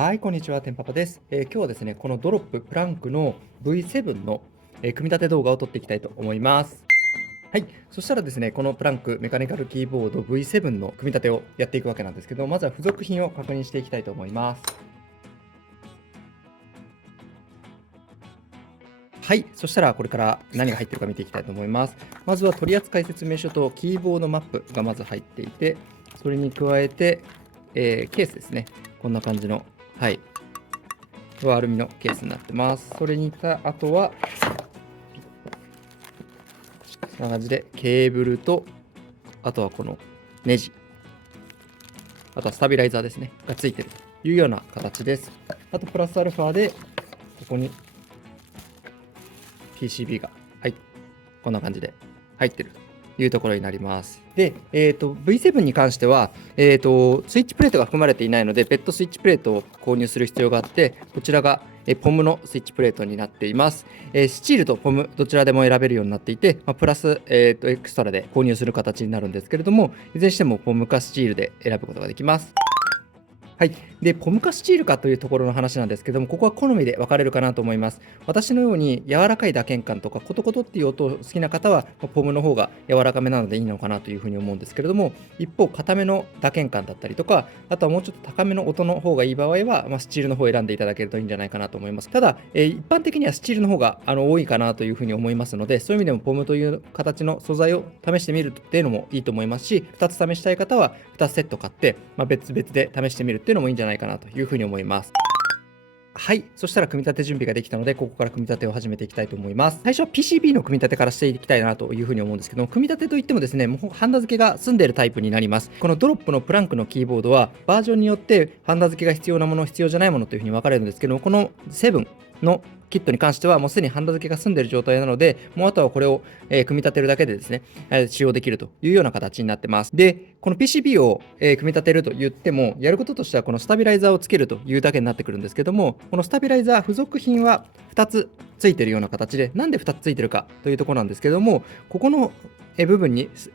はい、こんにちは、てんぱぱです。今日はですね、このドロッププランクの V7 の、組み立て動画を撮っていきたいと思います。はい、そしたらですね、このプランクメカニカルキーボード V7 の組み立てをやっていくわけなんですけど、まずは付属品を確認していきたいと思います。はい、そしたらこれから何が入っているか見ていきたいと思います。まずは取扱説明書とキーボードマップがまず入っていて、それに加えて、ケースですね。こんな感じの、はい、アルミのケースになってます。それにあとは、こんな感じでケーブルと、あとはこのネジ、あとはスタビライザーですね、がついているというような形です。あとプラスアルファで、ここに PCB が、はい、こんな感じで入っているというところになります。で、V7 に関しては、スイッチプレートが含まれていないので、別途スイッチプレートを購入する必要があって、こちらがポムのスイッチプレートになっています。スチールとポムどちらでも選べるようになっていて、プラス、エクストラで購入する形になるんですけれども、いずれにしてもポムかスチールで選ぶことができます。はい、でポムかスチールかというところの話なんですけども、ここは好みで分かれるかなと思います。私のように柔らかい打鍵感とかコトコトっていう音を好きな方は、ポムの方が柔らかめなのでいいのかなというふうに思うんですけれども、一方硬めの打鍵感だったりとか、あとはもうちょっと高めの音の方がいい場合は、スチールの方を選んでいただけるといいんじゃないかなと思います。ただ、一般的にはスチールの方が多いかなというふうに思いますので、そういう意味でもポムという形の素材を試してみるっていうのもいいと思いますし、2つ試したい方は2つセット買って、別々で試してみるっていうのもいいんじゃないかなというふうに思います。はい、そしたら組み立て準備ができたので、ここから組み立てを始めていきたいと思います。最初は PCB の組み立てからしていきたいなというふうに思うんですけども、組み立てといってもですね、もうハンダ付けが済んでいるタイプになります。このドロップのプランクのキーボードはバージョンによってハンダ付けが必要なもの、必要じゃないものというふうに分かれるんですけども、この7のキットに関してはもうすでにハンダ付けが済んでいる状態なので、もうあとはこれを、組み立てるだけでですね、使用できるというような形になってます。で、この PCB を、組み立てると言っても、やることとしてはこのスタビライザーをつけるというだけになってくるんですけども、このスタビライザー付属品は2つついているような形で、なんで2つついてるかというところなんですけども、ここの部分にス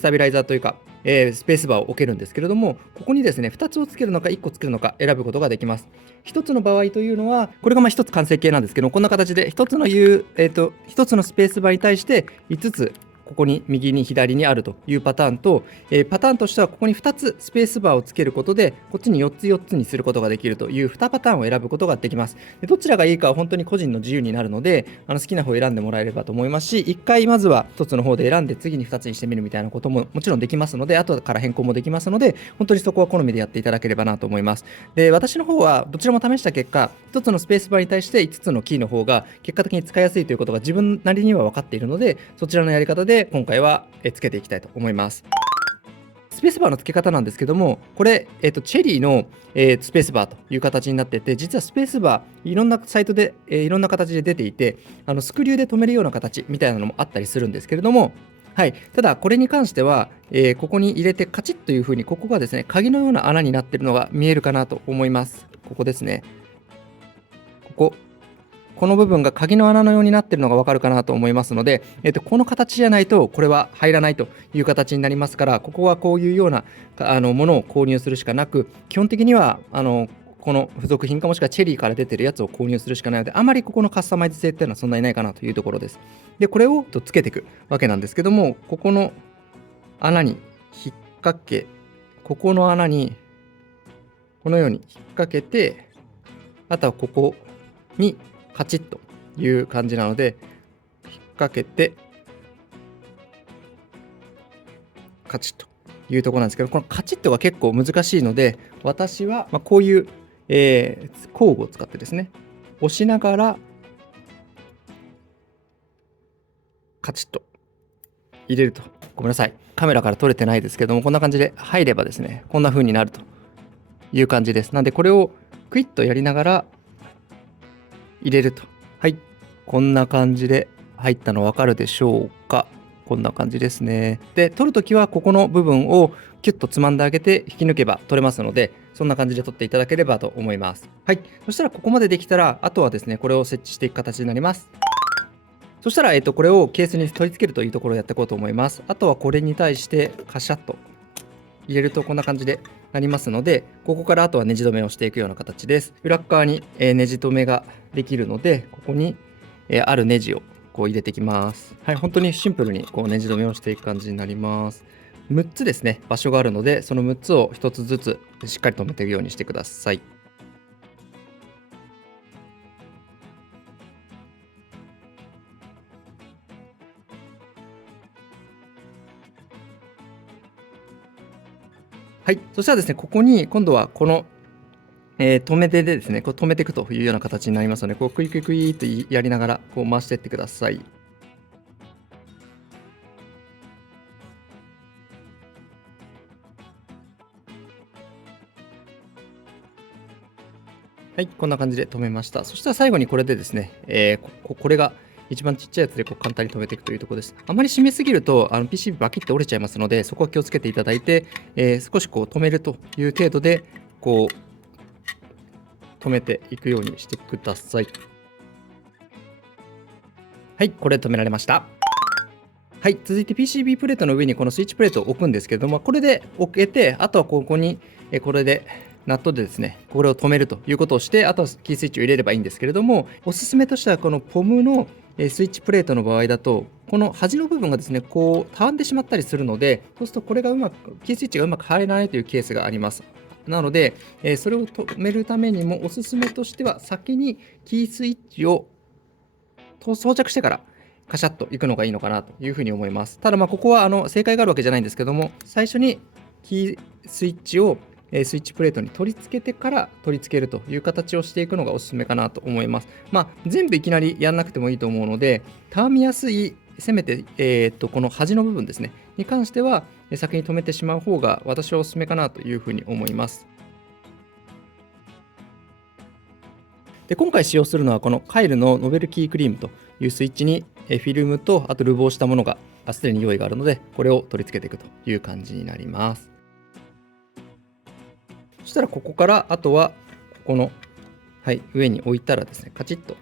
タビライザーというか、スペースバーを置けるんですけれども、ここにですね、2つをつけるのか1個つけるのか選ぶことができます。1つの場合というのは、これが1つ完成形なんですけど、こんな形で1つの1つのスペースバーに対して5つここに右に左にあるというパターンと、パターンとしてはここに2つスペースバーをつけることで、こっちに4つ4つにすることができるという2パターンを選ぶことができます。でどちらがいいかは本当に個人の自由になるので、好きな方を選んでもらえればと思いますし、1回まずは1つの方で選んで次に2つにしてみるみたいなことももちろんできますので、後から変更もできますので、本当にそこは好みでやっていただければなと思います。で、私の方はどちらも試した結果、1つのスペースバーに対して5つのキーの方が結果的に使いやすいということが自分なりには分かっているので、そちらのやり方で今回はつけていきたいと思います。スペースバーの付け方なんですけども、これ、チェリーの、スペースバーという形になっていて、実はスペースバーいろんなサイトで、いろんな形で出ていて、スクリューで留めるような形みたいなのもあったりするんですけれども、はい、ただこれに関しては、ここに入れてカチッという風に、ここがですね鍵のような穴になっているのが見えるかなと思います。ここですね。この部分が鍵の穴のようになっているのが分かるかなと思いますので、この形じゃないとこれは入らないという形になりますから、ここはこういうようなものを購入するしかなく、基本的にはこの付属品かもしくはチェリーから出てるやつを購入するしかないので、あまりここのカスタマイズ性っていうのはそんなにないかなというところです。で、これをつけていくわけなんですけども、ここの穴に引っ掛け、ここの穴にこのように引っ掛けて、あとはここにカチッという感じなので、引っ掛けてカチッというところなんですけど、このカチッとが結構難しいので、私はこういう、工具を使ってですね、押しながらカチッと入れると、ごめんなさい、カメラから撮れてないですけども、こんな感じで入ればですね、こんな風になるという感じです。なんでこれをクイッとやりながら入れると、はい、こんな感じで入ったの分かるでしょうか。こんな感じですね。で、取るときはここの部分をキュッとつまんであげて引き抜けば取れますので、そんな感じで取っていただければと思います。はい、そしたらここまでできたら、あとはですね、これを設置していく形になります。そしたら、これをケースに取り付けるというところをやっていこうと思います。あとはこれに対してカシャッと入れるとこんな感じでなりますので、ここからあとはネジ止めをしていくような形です。裏側にネジ止めができるので、ここにあるネジをこう入れていきます。はい、本当にシンプルにこうネジ止めをしていく感じになります。6つですね、場所があるので、その6つを1つずつしっかり止めていくようにしてください。はい、そしたらですね、ここに今度はこの、止め手でですね、こう止めていくというような形になりますので、こうクイクイクイとやりながらこう回していってください。はい、こんな感じで止めました。そしたら最後にこれでですね、これが一番ちっちゃいやつでこう簡単に止めていくというところです。あまり締めすぎるとPCB バキッと折れちゃいますので、そこは気をつけていただいて、少しこう止めるという程度でこう止めていくようにしてください。はい、これで止められました。はい、続いて PCB プレートの上にこのスイッチプレートを置くんですけれども、これで置けて、あとはここにこれでナットでですね、これを止めるということをして、あとはキースイッチを入れればいいんですけれども、おすすめとしてはこのポムのスイッチプレートの場合だと、この端の部分がですね、こうたわんでしまったりするので、そうするとこれがうまく、キースイッチがうまく入らないというケースがあります。なので、それを止めるためにもおすすめとしては、先にキースイッチを装着してからカシャッといくのがいいのかなというふうに思います。ただここは正解があるわけじゃないんですけども、最初にキースイッチをスイッチプレートに取り付けてから取り付けるという形をしていくのがおすすめかなと思います。全部いきなりやんなくてもいいと思うので、たわみやすい、せめて、この端の部分ですねに関しては先に止めてしまう方が私はおすすめかなというふうに思います。で今回使用するのはこのカイルのノベルキークリームというスイッチにフィルムとあとルボをしたものがすでに用意があるので、これを取り付けていくという感じになります。そしたらここからあとはここの、上に置いたらですね、カチッと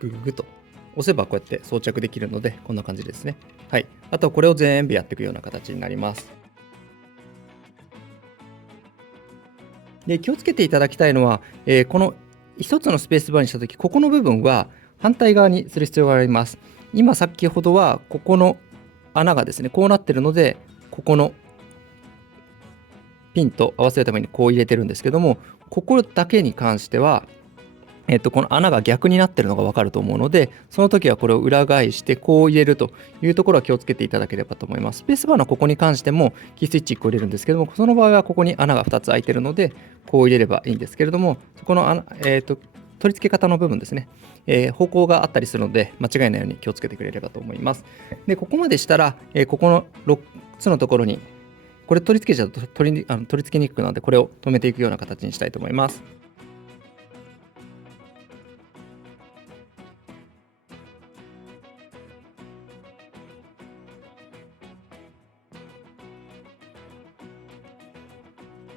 グググと押せばこうやって装着できるので、こんな感じですね。はい、あとはこれを全部やっていくような形になります。で気をつけていただきたいのは、この1つのスペースバーにしたとき、ここの部分は反対側にする必要があります。今先ほどはここの穴がですね、こうなってるので、ここのピンと合わせるためにこう入れてるんですけども、ここだけに関してはこの穴が逆になってるのが分かると思うので、その時はこれを裏返してこう入れるというところは気をつけていただければと思います。スペースバーのここに関してもキースイッチ1個入れるんですけども、その場合はここに穴が2つ開いてるのでこう入れればいいんですけれども、そこの取り付け方の部分ですね、方向があったりするので間違いないように気をつけてくれればと思います。でここまでしたら、ここの6つのところにこれ取り付けちゃうと取り付けにくくなので、これを止めていくような形にしたいと思います。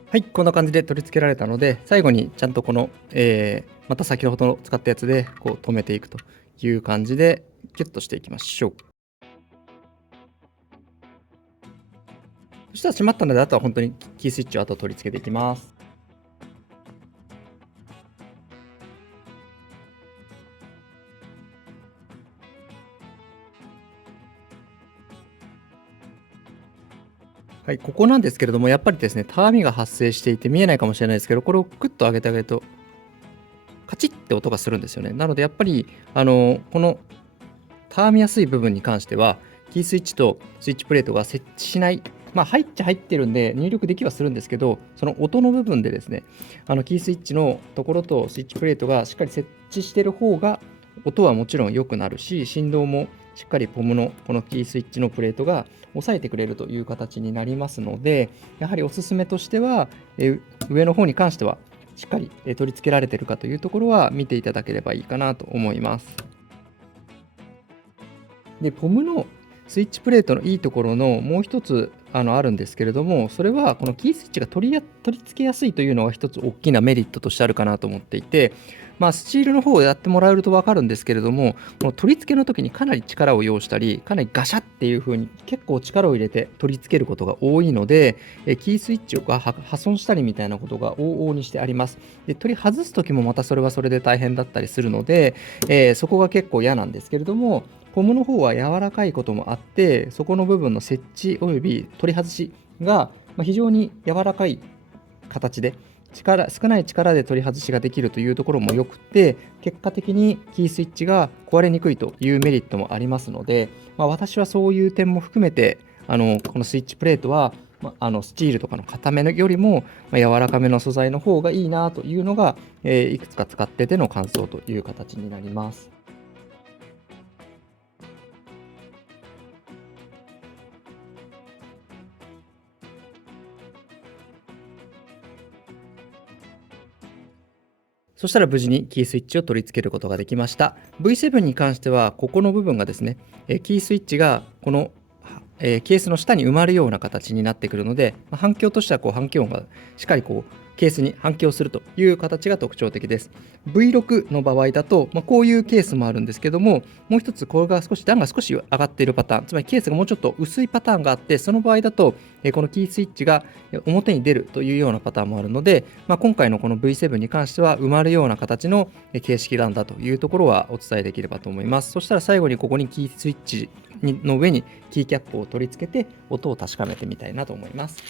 はい、こんな感じで取り付けられたので、最後にちゃんとこの、また先ほど使ったやつでこう止めていくという感じでキュッとしていきましょう。そしたら閉まったので、あとは本当にキースイッチを取り付けていきます。はい、ここなんですけれども、やっぱりですね、たわみが発生していて見えないかもしれないですけど、これをクッと上げてあげると、カチッって音がするんですよね。なのでやっぱり、このたわみやすい部分に関しては、キースイッチとスイッチプレートが設置しない、入っちゃ入ってるんで入力できはするんですけど、その音の部分でですね、キースイッチのところとスイッチプレートがしっかり設置してる方が、音はもちろん良くなるし、振動もしっかりポムのこのキースイッチのプレートが抑えてくれるという形になりますので、やはりおすすめとしては、上の方に関してはしっかり取り付けられているかというところは見ていただければいいかなと思います。でポムのスイッチプレートのいいところのもう一つあるんですけれども、それはこのキースイッチが取り付けやすいというのが一つ大きなメリットとしてあるかなと思っていて、スチールの方をやってもらえると分かるんですけれども、この取り付けの時にかなり力を要したり、かなりガシャっていう風に結構力を入れて取り付けることが多いので、キースイッチが破損したりみたいなことが往々にしてあります。で、取り外す時もまたそれはそれで大変だったりするので、そこが結構嫌なんですけれども、ポムの方は柔らかいこともあって、そこの部分の設置および取り外しが非常に柔らかい形で、少ない力で取り外しができるというところもよくて、結果的にキースイッチが壊れにくいというメリットもありますので、私はそういう点も含めてこのスイッチプレートはスチールとかの硬めのよりも柔らかめの素材の方がいいなというのが、いくつか使ってての感想という形になります。そしたら無事にキースイッチを取り付けることができました。V7 に関しては、ここの部分がですね、キースイッチがこの、ケースの下に埋まるような形になってくるので、反響としては反響音がしっかりケースに反響するという形が特徴的です。V6 の場合だと、こういうケースもあるんですけども、もう一つこれが段が少し上がっているパターン、つまりケースがもうちょっと薄いパターンがあって、その場合だと、このキースイッチが表に出るというようなパターンもあるので、今回のこの V7 に関しては埋まるような形の形式なんだというところはお伝えできればと思います。そしたら最後にここにキースイッチの上にキーキャップを取り付けて音を確かめてみたいなと思います。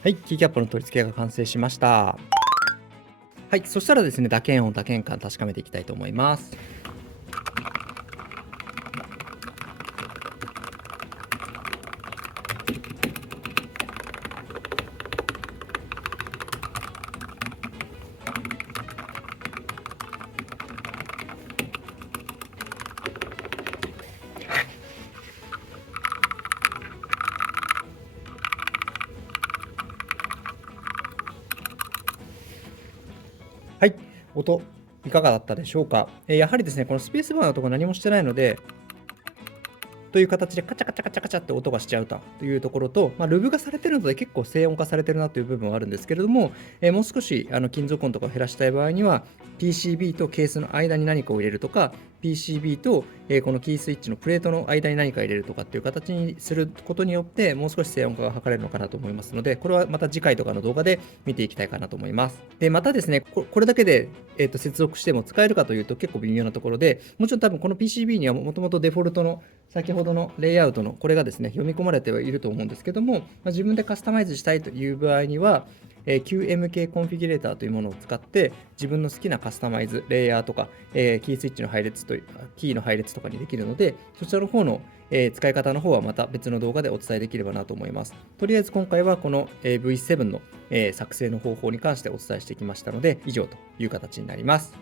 はい、キーキャップの取り付けが完成しました。はい、そしたらですね、打鍵音、打鍵感確かめていきたいと思います。はい、音いかがだったでしょうか。やはりですね、このスペースバーのところ何もしてないので、という形でカチャカチャカチャカチャって音がしちゃうというところと、ルブがされてるので結構静音化されてるなという部分はあるんですけれども、もう少し金属音とかを減らしたい場合には PCB とケースの間に何かを入れるとか、 PCB とこのキースイッチのプレートの間に何か入れるとかっていう形にすることによってもう少し静音化が図れるのかなと思いますので、これはまた次回とかの動画で見ていきたいかなと思います。でまたですね、これだけで、接続しても使えるかというと結構微妙なところで、もちろん多分この PCB にはもともとデフォルトの先ほどのレイアウトのこれがですね読み込まれてはいると思うんですけども、自分でカスタマイズしたいという場合には、QMK コンフィギュレーターというものを使って自分の好きなカスタマイズレイヤーとか、キースイッチの配列とキーの配列とかにできるので、そちらの方の使い方の方はまた別の動画でお伝えできればなと思います。とりあえず今回はこの V7 の作成の方法に関してお伝えしてきましたので、以上という形になります。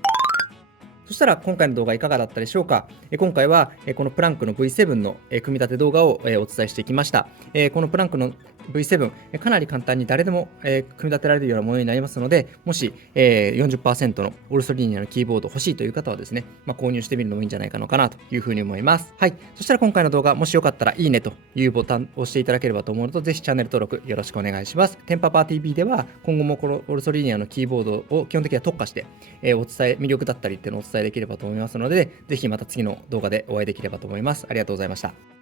そしたら今回の動画いかがだったでしょうか。今回はこのプランクの V7 の組み立て動画をお伝えしてきました。このプランクの V7 かなり簡単に誰でも組み立てられるようなものになりますので、もし 40% のオルソリーニアのキーボード欲しいという方はですね、購入してみるのもいいんじゃないかのかなというふうに思います。はい。そしたら今回の動画、もしよかったらいいねというボタンを押していただければと思うのと、ぜひチャンネル登録よろしくお願いします。テンパパー TV では今後もこのオルソリーニアのキーボードを基本的には特化して、魅力だったりっていうのをお伝えできればと思いますので、ぜひまた次の動画でお会いできればと思います。ありがとうございました。